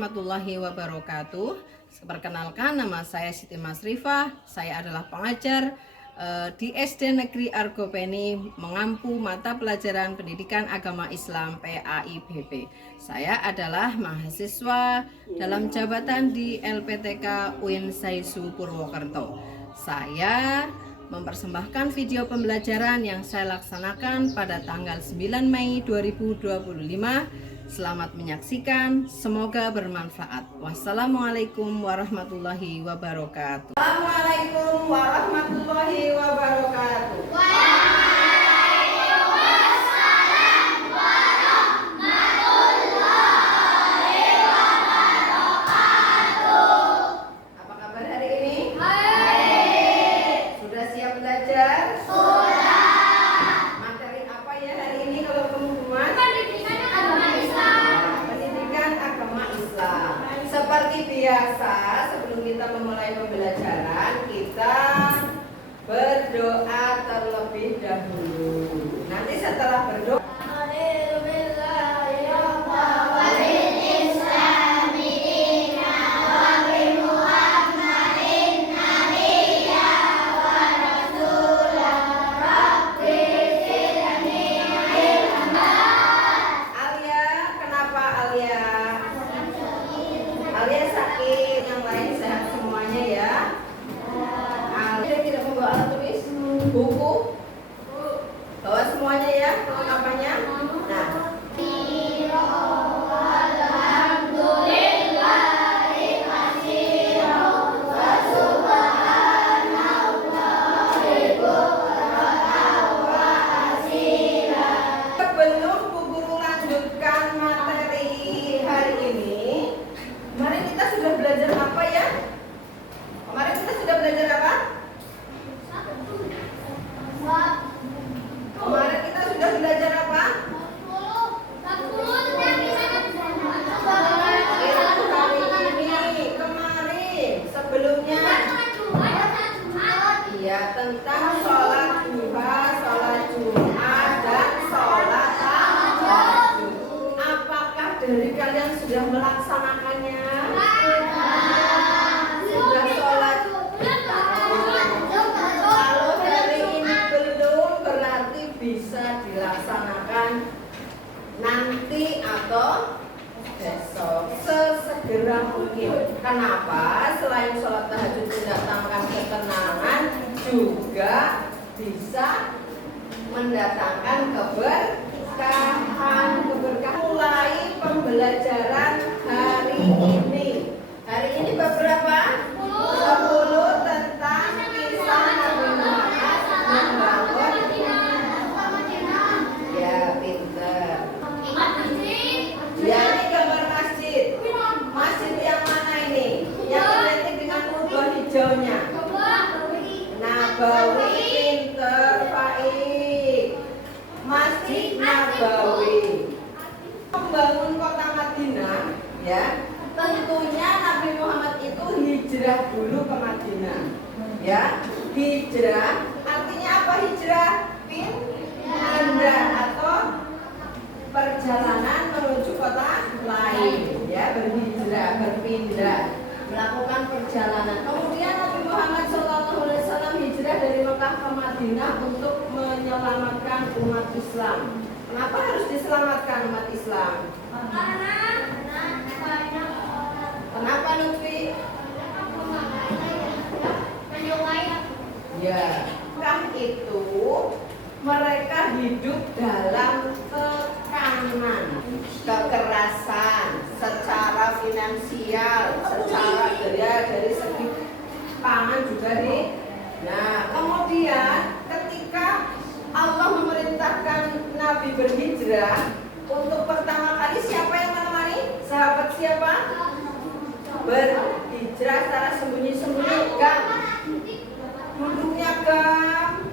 warahmatullahi wabarakatuh. Perkenalkan, nama saya Siti Masrifah. Saya adalah pengajar di SD Negeri Argopeni mengampu mata pelajaran Pendidikan Agama Islam PAIBP. Saya adalah mahasiswa dalam jabatan di LPTK UIN Saisu Purwokerto. Saya mempersembahkan video pembelajaran yang saya laksanakan pada tanggal 9 Mei 2025. Selamat menyaksikan, semoga bermanfaat. Wassalamualaikum warahmatullahi wabarakatuh. Assalamualaikum warahmatullahi wabarakatuh. Apa kabar hari ini? Sudah siap belajar? Materi apa ya hari ini kalau teman-teman? Pendidikan agama Islam. Seperti biasa, sebelum kita memulai pembelajaran, kita berdoa terlebih dahulu. Nanti setelah berdoa, Alia sakit, yang lain sehat semuanya ya. Alia tidak membawa alat tulis, buku, bawa semuanya ya, perlengkapannya. Nah, sebelum Bu Guru lanjutkan materi hari ini, kemarin kita sudah belajar apa ya? Kemarin kita sudah belajar apa? Kemarin kita sudah belajar apa? Kemarin sebelumnya ya tentang sholat duha, sholat Jumat, dan sholat tahajud. Apakah dari kalian sudah melaksanakannya? Sudah sholat? Kalau hari ini belum, berarti bisa dilaksanakan nanti atau besok sesegera mungkin. Kenapa? Selain sholat tahajud mendatangkan ketenangan, juga bisa mendatangkan keberkahan. Mulai pembelajaran hari ini. Hari ini beberapa? 10 tentang kisah Nabi Muhammad membangun. Ya, pinter. Ya, ini gambar masjid. Masjid yang mana ini? Yang identik dengan kubah hijaunya. Nabawi, pinter, Faik. Masjid Nabawi. Membangun kota Madinah, ya. Tentunya Nabi Muhammad itu hijrah dulu ke Madinah. Ya, hijrah artinya apa hijrah? Pindah atau perjalanan menuju kota lain, ya, berhijrah, berpindah, melakukan perjalanan. Kemudian Nabi Muhammad SAW hijrah dari Mekah ke Madinah untuk menyelamatkan umat Islam. Kenapa harus diselamatkan umat Islam? Kenapa Lutfi? Ya, Mekah itu mereka hidup dalam tekanan, kekerasan, secara finansial, secara dari segi pangan juga nih. Nah, kemudian ketika Allah memerintahkan Nabi berhijrah, untuk pertama kali siapa yang menemani? Sahabat siapa? Berhijrah secara sembunyi-sembunyi. Gam, duduknya Gam.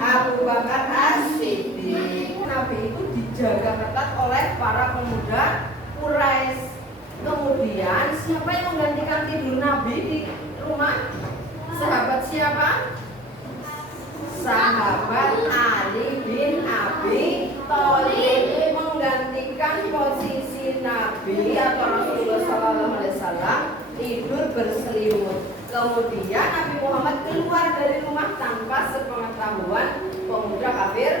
Abu Bakar As-Siddiq. Nabi itu dijaga ketat oleh para pemuda Quraisy. Kemudian siapa yang menggantikan tidur Nabi di rumah? Sahabat siapa? Sahabat Ali bin Abi Thalib menggantikan posisi Nabi berselimut. Kemudian Nabi Muhammad keluar dari rumah tanpa sepengetahuan pemuda kafir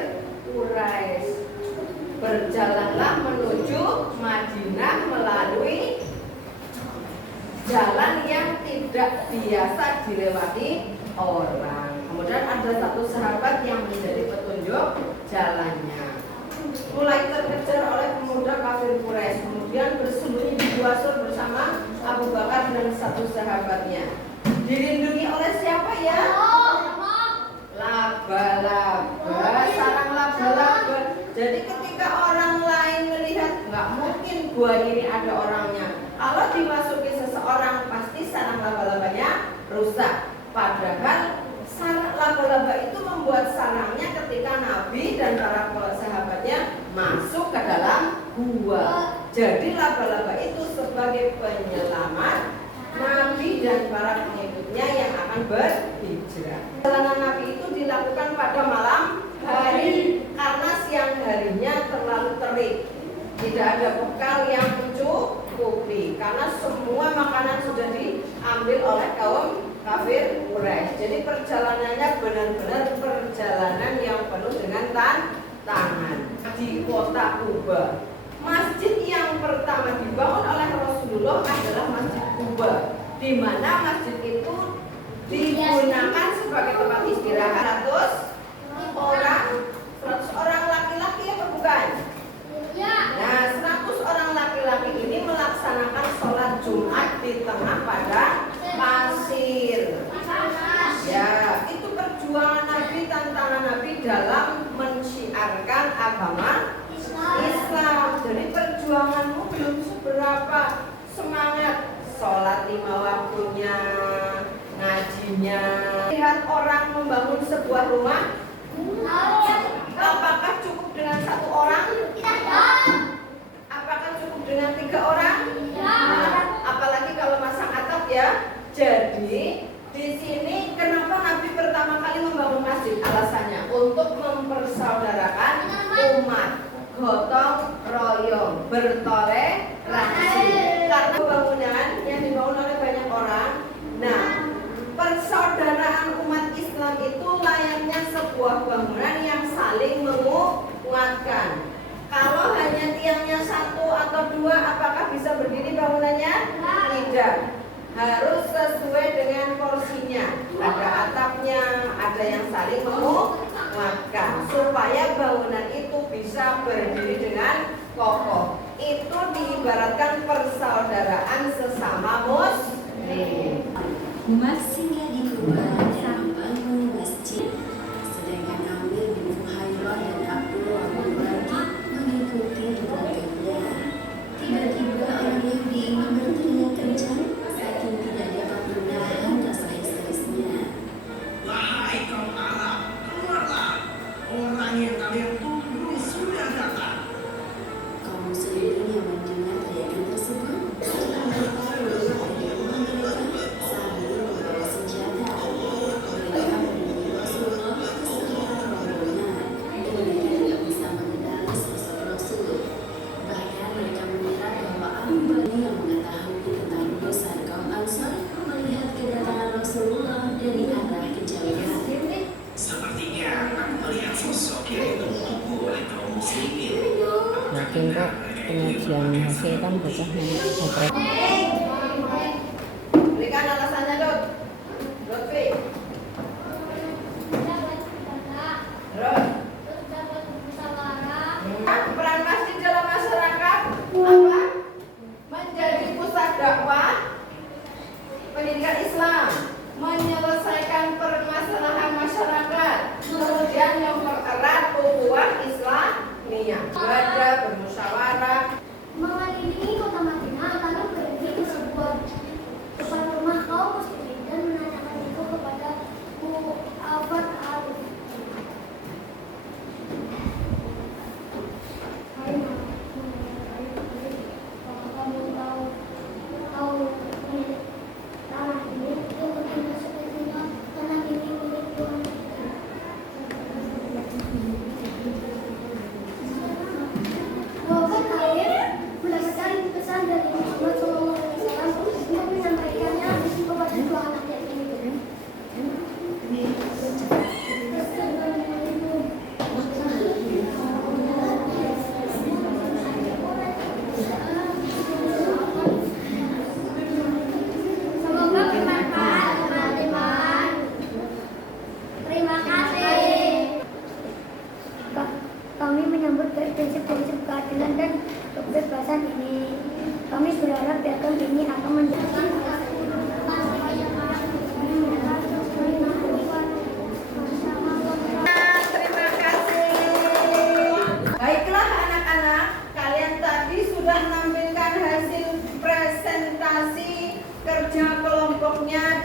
Quraisy. Berjalanlah menuju Madinah melalui jalan yang tidak biasa dilewati orang. Kemudian ada satu sahabat yang menjadi petunjuk jalannya. Mulai terkejar oleh pemuda kafir Quraisy, kemudian bersembunyi di gua Sur bersama Abu Bakar dan satu sahabatnya. Dilindungi oleh siapa ya? Laba-laba, sarang laba-laba. Jadi ketika orang lain melihat, nggak mungkin gua ini ada orangnya. Kalau dimasuki seseorang, pasti sarang laba-labanya rusak. Padahal sarang laba-laba itu membuat sarangnya ketika Nabi dan para sahabatnya masuk ke dalam gua. Jadi laba-laba itu sebagai penyelamat Nabi dan para pengikutnya yang akan berhijrah. Perjalanan Nabi itu dilakukan pada malam hari karena siang harinya terlalu terik. Tidak ada bekal yang mencukupi karena semua makanan sudah diambil oleh kaum kafir Quraisy. Jadi perjalanannya benar-benar perjalanan yang penuh dengan tantangan di kota Kuba. Masjid yang pertama dibangun oleh Rasulullah adalah Masjid Kuba, di mana masjid itu digunakan sebagai tempat istirahat 100 orang laki-laki apa bukan? Nah, 100 orang laki-laki ini melaksanakan sholat Jumat di tengah padang pasir. Ya, itu perjuangan Nabi, tantangan Nabi dalam mensyiarkan agama Islam. Jadi perjuanganmu belum seberapa, semangat sholat 5 waktunya, ngajinya. Lihat orang membangun sebuah rumah, apakah cukup dengan 1 orang? Apakah cukup dengan 3 orang? Nah, apalagi kalau masang atap ya. Jadi di sini kenapa Nabi pertama kali membangun masjid? Alasannya untuk mempersaudarakan umat, gotong royong, bertoleransi. Karena bangunan yang dibangun oleh banyak orang. Nah, persaudaraan umat Islam itu layaknya sebuah bangunan yang saling menguatkan. Kalau hanya tiangnya 1 atau 2, apakah bisa berdiri bangunannya? Tidak. Harus sesuai dengan porsinya. Ada atapnya, ada yang saling menguatkan supaya bangunan itu bisa berdiri dengan kokoh. Itu diibaratkan persaudaraan sesama muslim. Umat singgah di Kuba dan membangun masjid, sedangkan Amir bin Fuhairah dan Abdullah bin Ubay mengikuti rombongannya. Tiba-tiba orang Yahudi ini berteriak kencang saking tidak dapat menahan rasa histerisnya. Wahai kaum Arab, keluarlah! Orang yang kalian tunggu sudah datang. Kaum muslimin yang mendengar teriakan tersebut telah bertaruh pada rumah mereka sambil membawa senjata. Mereka menemui Rasulullah ke sekitar rombongan dan mereka tidak bisa mengenali sosok Rasul. Bahkan mereka mengira bahwa Abu Bakar yang mengetahui tentang besar kaum Ansar melihat kedatangan Rasulullah dari arah kejauhan. Sepertinya aku melihat sosok yang ditunggu oleh kaum muslimin. Yakin kok pengajian hasil kan bocah ngobrol. Berikan alasannya, Dok. Lutfi. Terus. Peran masjid dalam masyarakat apa? Menjadi pusat dakwah pendidikan Islam, menyelesaikan permasalahan masyarakat, kemudian mempererat ukhuwah Islamiyah, belajar bermusyawarah. Mengelilingi kota Madinah lalu berhenti di sebuah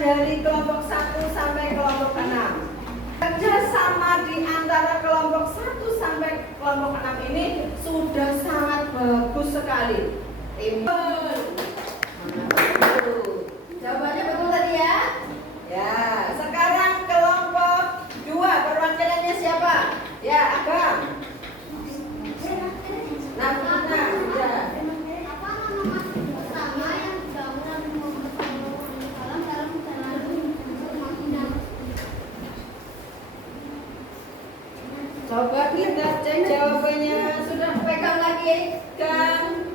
dari kelompok 1 sampai kelompok 6. Kerjasama di antara kelompok 1 sampai kelompok 6 ini sudah sangat bagus sekali. Jawabannya betul tadi ya? Ya, sekarang kelompok 2 perwakilannya siapa? Ya, Agam. Nah, sudah. Coba kita cek jawabannya. Sudah pegang lagi kan?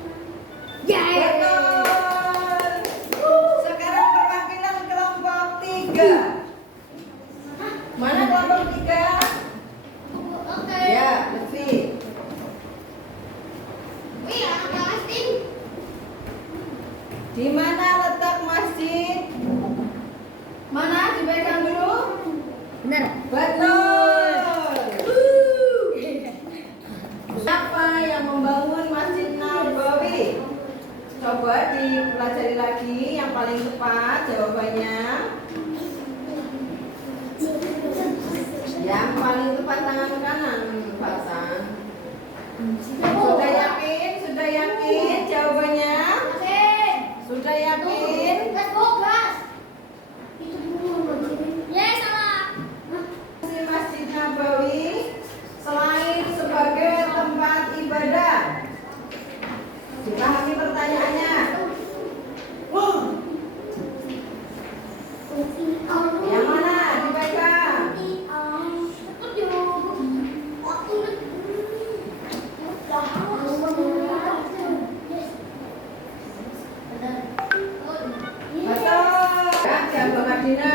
Betul. Sekarang perwakilan kelompok 3. Mana kelompok 3? Ya, Lutfi. Di mana letak masjid? Mana? Dipegang dulu. Benar. Betul. Siapa yang membangun Masjid Nabawi? Coba dipelajari lagi yang paling tepat jawabannya. Yang paling tepat tangan kanan, Hasan. Sudah yakin? Sudah yakin jawabannya? Sudah yakin? Masjid Nabawi selain sebagai tempat ibadah, dipahami pertanyaannya? Yang mana dipegang? Betul. Ya, Mbak Madina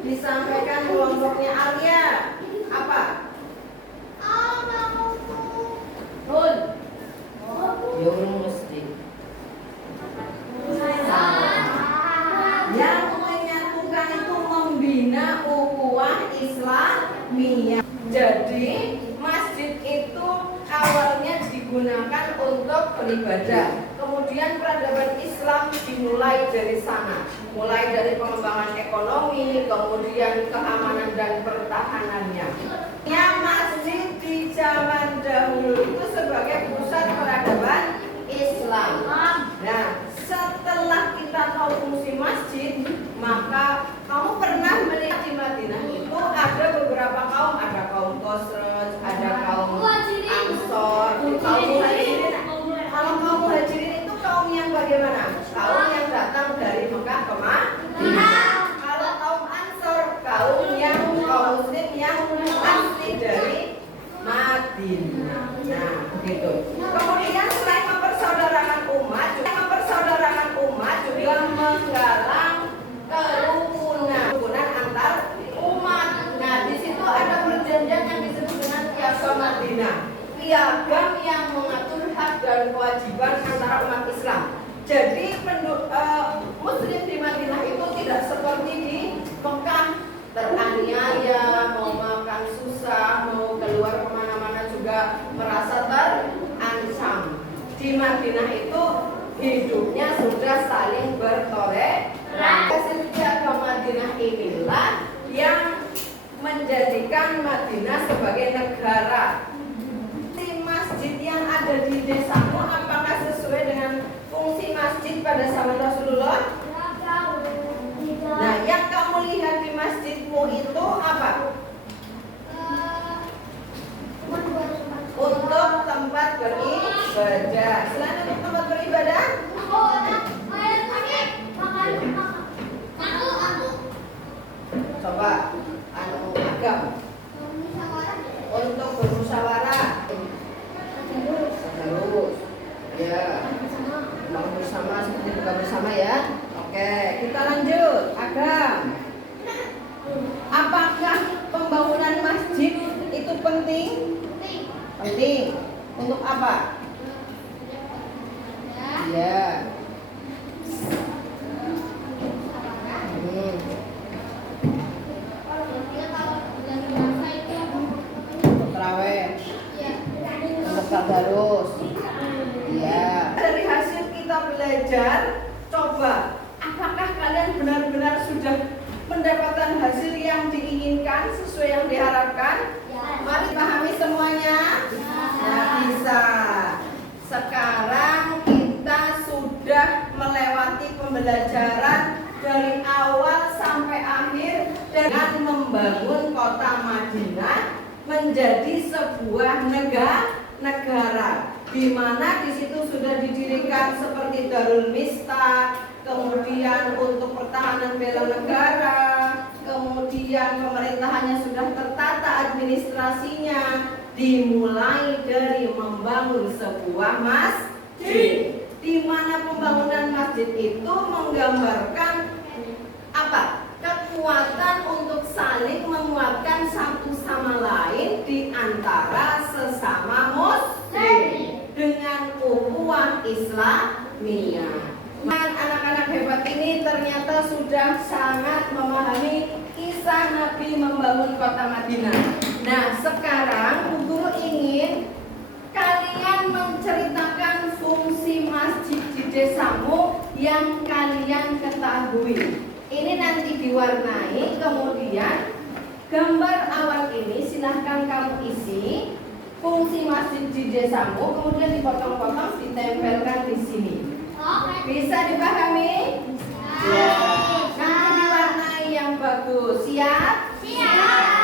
disampaikan kelompoknya Alia apa? Nun. Yung mesti. Yang menyatukan itu membina ukhuwah Islamiyah. Jadi masjid itu awalnya digunakan untuk beribadah. Kemudian peradaban Islam dimulai dari sana. Mulai dari pengembangan ekonomi, kemudian keamanan dan pertahanannya. Yang masjid di zaman dahulu itu sebagai pusat peradaban Islam. Nah, setelah kita tahu fungsi masjid, maka kamu pernah melihat di Madinah itu ada beberapa kaum, ada kaum Khosraj, ada kaum Ansor, kaum Muhajirin. Kalau kaum Muhajirin itu kaum yang bagaimana? Kaum yang datang dari Mekah ke Madinah. Kalau kaum Ansor, kaum Muslim yang asli dari Madinah. Nah, begitu. Kemudian selain mempersaudarakan umat juga menggalang kerukunan antar umat. Nah, di situ ada perjanjian yang disebut dengan Piagam Madinah. Piagam yang mengatur hak dan kewajiban antara umat Islam. Jadi Muslim di Madinah itu tidak seperti di Mekah, teraniaya, mau makan susah, mau keluar kemana-mana juga merasa terancam. Di Madinah itu hidupnya sudah saling bertoleransi. Hasil Piagam Madinah inilah yang menjadikan Madinah sebagai negara. Si masjid yang ada di desamu apakah sesuai dengan fungsi masjid pada zaman Rasulullah? Nah, yang kamu lihat di masjidmu itu apa? Untuk tempat beribadah. Selain untuk tempat beribadah? Coba Agam. Untuk bermusyawarah. Terus. Ya. Bangun bersama seperti buka bersama ya. Oke, kita lanjut. Agam. Apakah pembangunan masjid itu penting? Penting. Untuk apa? Ya. Untuk tarawih. Untuk tadarus. Ya. Dari hasil kita belajar, coba apakah kalian benar-benar sudah mendapatkan hasil yang diinginkan sesuai yang diharapkan? Mari pahami semuanya. Ya, bisa. Sekarang kita sudah melewati pembelajaran dari awal sampai akhir dengan membangun kota Madinah menjadi sebuah negara, di mana di situ sudah didirikan seperti Darul Mistaq, kemudian untuk pertahanan bela negara, kemudian pemerintahannya sudah tertata administrasinya, dimulai dari membangun sebuah masjid, di mana pembangunan masjid itu menggambarkan apa? Kekuatan untuk saling menguatkan satu sama lain di antara sesama muslim dengan ukhuwah Islamiyah. Anak-anak hebat ini ternyata sudah sangat memahami kisah Nabi membangun kota Madinah. Nah, sekarang Bu Guru ingin kalian menceritakan fungsi masjid di desamu yang kalian ketahui. Ini nanti diwarnai, kemudian gambar awal ini silahkan kamu isi fungsi masjid di desamu, kemudian dipotong-potong, ditempelkan di sini. Bisa dipahami? Ya. Nanti diwarnai yang bagus. Siap? Siap.